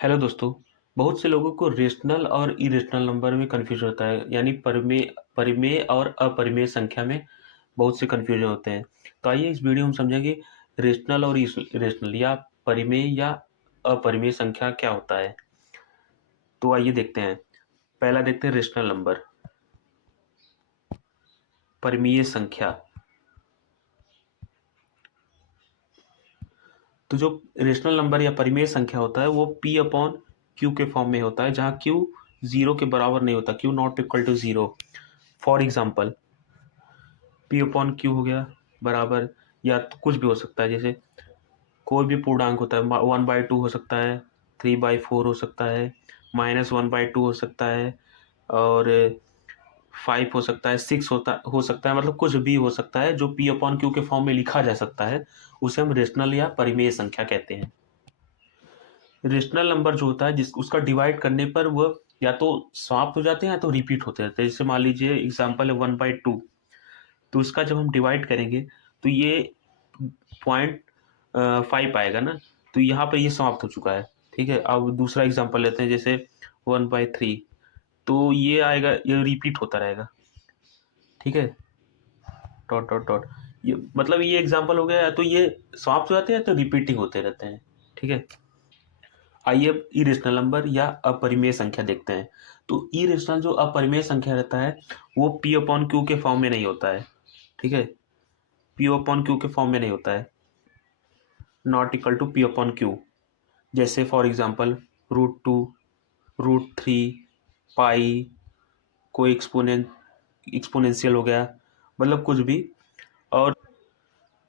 Hello दोस्तों। बहुत से लोगों को रेशनल और इरेशनल नंबर में कन्फ्यूजन होता है, यानी परिमेय परिमेय और अपरिमेय संख्या में बहुत से कन्फ्यूजन होते हैं। तो आइए इस वीडियो में समझेंगे रेशनल और इरेशनल या परिमेय या अपरिमेय संख्या क्या होता है। तो आइए देखते हैं। पहला देखते हैं रेशनल नंबर। परिमेय संख्या। तो जो रेशनल नंबर या परिमेय संख्या होता है वो पी अपॉन क्यू के फॉर्म में होता है, जहाँ क्यू जीरो के बराबर नहीं होता, Q not equal to zero. For example P upon Q हो गया बराबर, या तो कुछ भी हो सकता है, जैसे कोई भी पूर्णांक होता है, 1/2 हो सकता है, 3/4 हो सकता है, -1/2 हो सकता है, और 5 हो सकता है, 6 हो सकता है, मतलब कुछ भी हो सकता है जो पी अपॉन क्यू के फॉर्म में लिखा जा सकता है, उसे हम रेशनल या परिमेय संख्या कहते हैं। रेशनल नंबर जो होता है जिस उसका डिवाइड करने पर वह या तो समाप्त हो जाते हैं या तो रिपीट होते रहते हैं। जैसे मान लीजिए एग्जाम्पल है 1/2, तो इसका जब हम डिवाइड करेंगे तो ये 0.5 आएगा ना, तो यहाँ पे ये समाप्त हो चुका है। ठीक है, अब दूसरा एग्जांपल लेते हैं, जैसे 1/3, तो ये आएगा, ये रिपीट होता रहेगा। ठीक है, डॉट डॉट डॉट, ये मतलब ये एग्जांपल हो गया, या तो ये समाप्त हो जाते हैं या तो रिपीटिंग होते रहते हैं। ठीक है, आइए अब इरेशनल नंबर या अपरिमेय संख्या देखते हैं। तो इरेशनल जो अपरिमेय संख्या रहता है वो पी अपॉन क्यू के फॉर्म में नहीं होता है। ठीक है, पी अपॉन क्यू के फॉर्म में नहीं होता है, not equal to P upon Q. जैसे फॉर एग्जांपल √2, √3, पाई, कोई एक्सपोनेंशियल हो गया, मतलब कुछ भी। और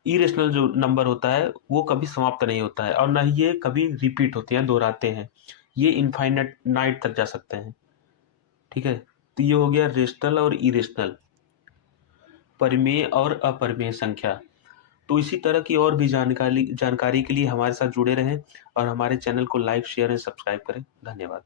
इरेशनल जो नंबर होता है वो कभी समाप्त नहीं होता है, और ना ही ये कभी रिपीट होते हैं, दोहराते हैं। ये इनफाइनाइट नाइट तक जा सकते हैं। ठीक है, तो ये हो गया रेशनल और इरेशनल, परिमेय और अपरिमेय संख्या। तो इसी तरह की और भी जानकारी जानकारी के लिए हमारे साथ जुड़े रहें और हमारे चैनल को लाइक, शेयर एंड सब्सक्राइब करें। धन्यवाद।